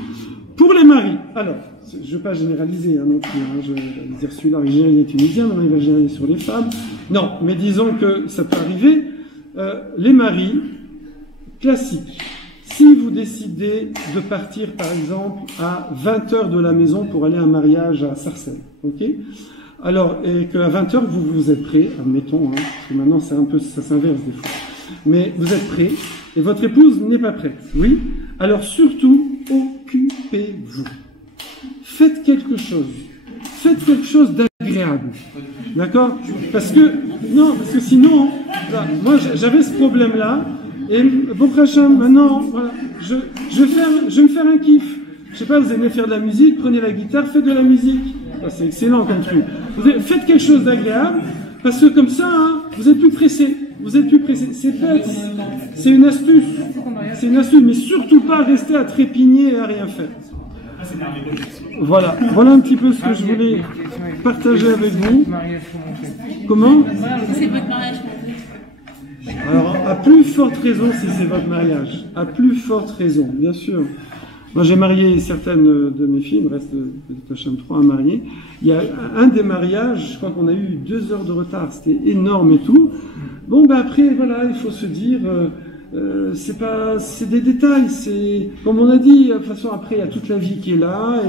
Pour les maris, alors, je ne veux pas généraliser, hein, non plus, hein, je vais dire celui-là, il généralise les Tunisiens, maintenant il va généraliser sur les femmes. Non, mais disons que ça peut arriver. Les maris, classiques. Si vous décidez de partir, par exemple, à 20h de la maison pour aller à un mariage à Sarcelles, ok? Alors, et qu'à 20h, vous êtes prêts, admettons, hein, parce que maintenant, c'est un peu, ça s'inverse des fois. Mais vous êtes prêts, et votre épouse n'est pas prête, oui? Alors, surtout, occupez-vous. Faites quelque chose d'agréable, d'accord? Parce que sinon, là, moi, j'avais ce problème-là, et bon prochain, maintenant, voilà, je vais me faire un kiff. Je sais pas, vous aimez faire de la musique, prenez la guitare, faites de la musique. Ah, c'est excellent comme truc. Faites quelque chose d'agréable, parce que comme ça, hein, vous êtes plus pressé. C'est bête. C'est une astuce. Mais surtout pas rester à trépigner et à rien faire. Voilà un petit peu ce que je voulais partager avec vous. Comment? C'est votre mariage. Alors, à plus forte raison si c'est votre mariage. À plus forte raison, bien sûr. Moi, j'ai marié certaines de mes filles, il me reste peut-être 3 à marier. Il y a un des mariages, je crois qu'on a eu 2 heures de retard, c'était énorme et tout. Bon, ben après, voilà, il faut se dire, c'est des détails, c'est, comme on a dit, de toute façon, après, il y a toute la vie qui est là,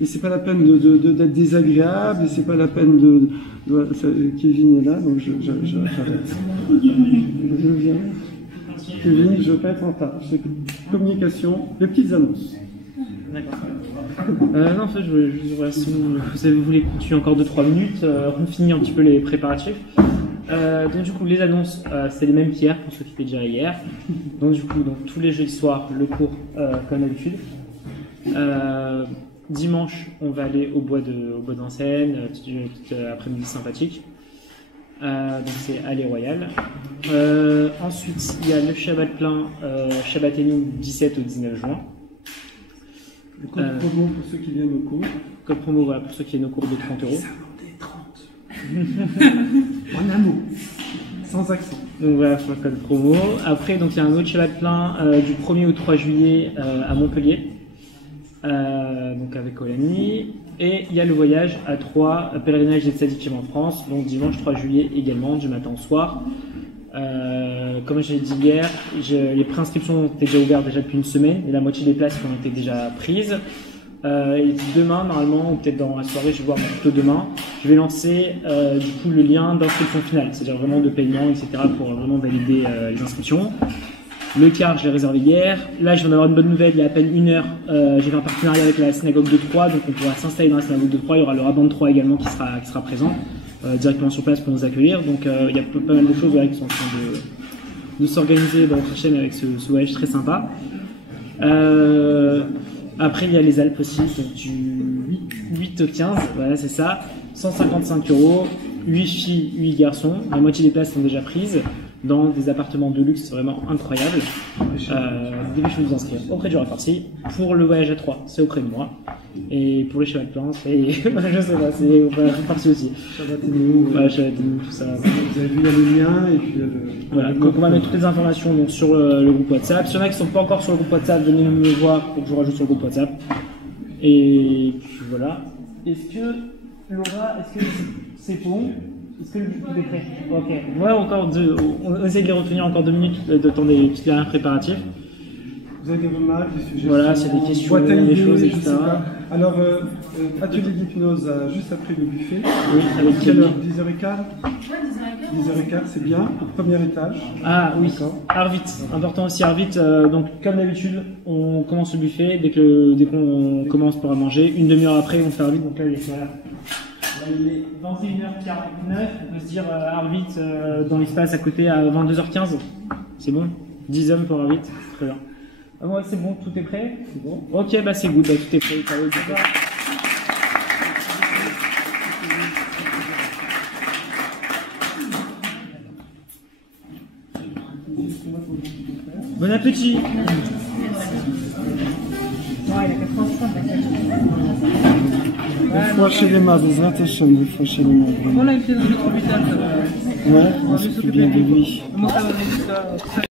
et c'est pas la peine d'être désagréable, et c'est pas la peine Kevin est là, donc j'arrête. Je viens. Kevin, je veux pas être en retard. C'est communication, les petites annonces. D'accord. Non, en fait, je voulais juste voir si vous voulez continuer encore 2-3 minutes, on finit un petit peu les préparatifs. Donc du coup, les annonces, c'est les mêmes qu'hier, pour ceux qui étaient déjà hier. Donc du coup, tous les jeudis soirs, le cours, comme d'habitude. Dimanche, on va aller au bois d'Anseine, petite après-midi sympathique. Donc c'est Allée Royale. Ensuite, il y a le Shabbat plein, Shabbat et nous, 17 au 19 juin. Le code promo pour ceux qui viennent au cours. Code promo, voilà, pour ceux qui viennent au cours de 30 euros. En un mot, sans accent. Donc voilà, pour le code promo. Après, donc il y a un autre Shabbat plein du 1er au 3 juillet à Montpellier. Donc avec Olani. Et il y a le voyage à Troyes, pèlerinage des Tzadikim en France, donc dimanche 3 juillet également, du matin au soir. Comme je l'ai dit hier, les préinscriptions étaient déjà ouvertes déjà depuis une semaine, et la moitié des places qui ont été déjà prises. Et demain, normalement, ou peut-être dans la soirée, je vais voir plutôt demain, je vais lancer du coup le lien d'inscription finale, c'est-à-dire vraiment de paiement, etc. pour vraiment valider les inscriptions. Le car, je l'ai réservé hier. Là, je viens d'avoir une bonne nouvelle. Il y a à peine 1 heure, j'ai fait un partenariat avec la synagogue de Troyes. Donc, on pourra s'installer dans la synagogue de Troyes. Il y aura le rabbin de Troyes également qui sera présent directement sur place pour nous accueillir. Donc, il y a pas mal de choses qui sont en train de s'organiser dans notre chaîne avec ce voyage très sympa. Après, il y a les Alpes aussi, donc du 8 au 15. Voilà, c'est ça. 155 €. 8 filles, 8 garçons. La moitié des places sont déjà prises. Dans des appartements de luxe vraiment incroyables. Dépêchez de vous inscrire auprès du Raffarsi. Pour le voyage à Troyes, c'est auprès de moi. Et pour les Shabbat plein, c'est. Je sais pas, c'est auprès du Raffarsi aussi. Shabbat-nous, tout ça. Vous avez vu, il y a le lien et puis voilà, donc on va mettre toutes les informations donc, sur le groupe WhatsApp. Si y en a qui ne sont pas encore sur le groupe WhatsApp, venez me voir pour que je vous rajoute sur le groupe WhatsApp. Et puis voilà. Est-ce que, Laura, C'est bon. Est-ce que le tout est prêt? Ok. Voilà, encore on essaie de les retenir encore 2 minutes de temps des petits derniers préparatifs. Vous avez des remarques, des suggestions? Voilà, c'est des questions, boîte à des idées, choses, je etc. sais pas. Alors, atelier d'hypnose juste après le buffet. Oui, avec Quelle heure? Kelly. 10h15 10h15, c'est bien, au premier étage. Ah oui, D'accord. Arvit, important aussi Arvit. Donc comme d'habitude, on commence le buffet dès qu'on commence pour manger. Une demi-heure après, on fait Arvit. Donc là, il est 21h49. On peut se dire Arvit dans l'espace à côté à 22h15. C'est bon. 10 hommes pour Arvit. Très bien. Ah, ouais, c'est bon, tout est prêt. C'est bon. Ok, bah c'est good, bah, tout est prêt. Bon appétit. Des fois chez les mains, des Hashem, des fois chez les mains. On a été dans notre hôpital, ça va. Ouais, on s'occupe bien de lui. Moi, ça va,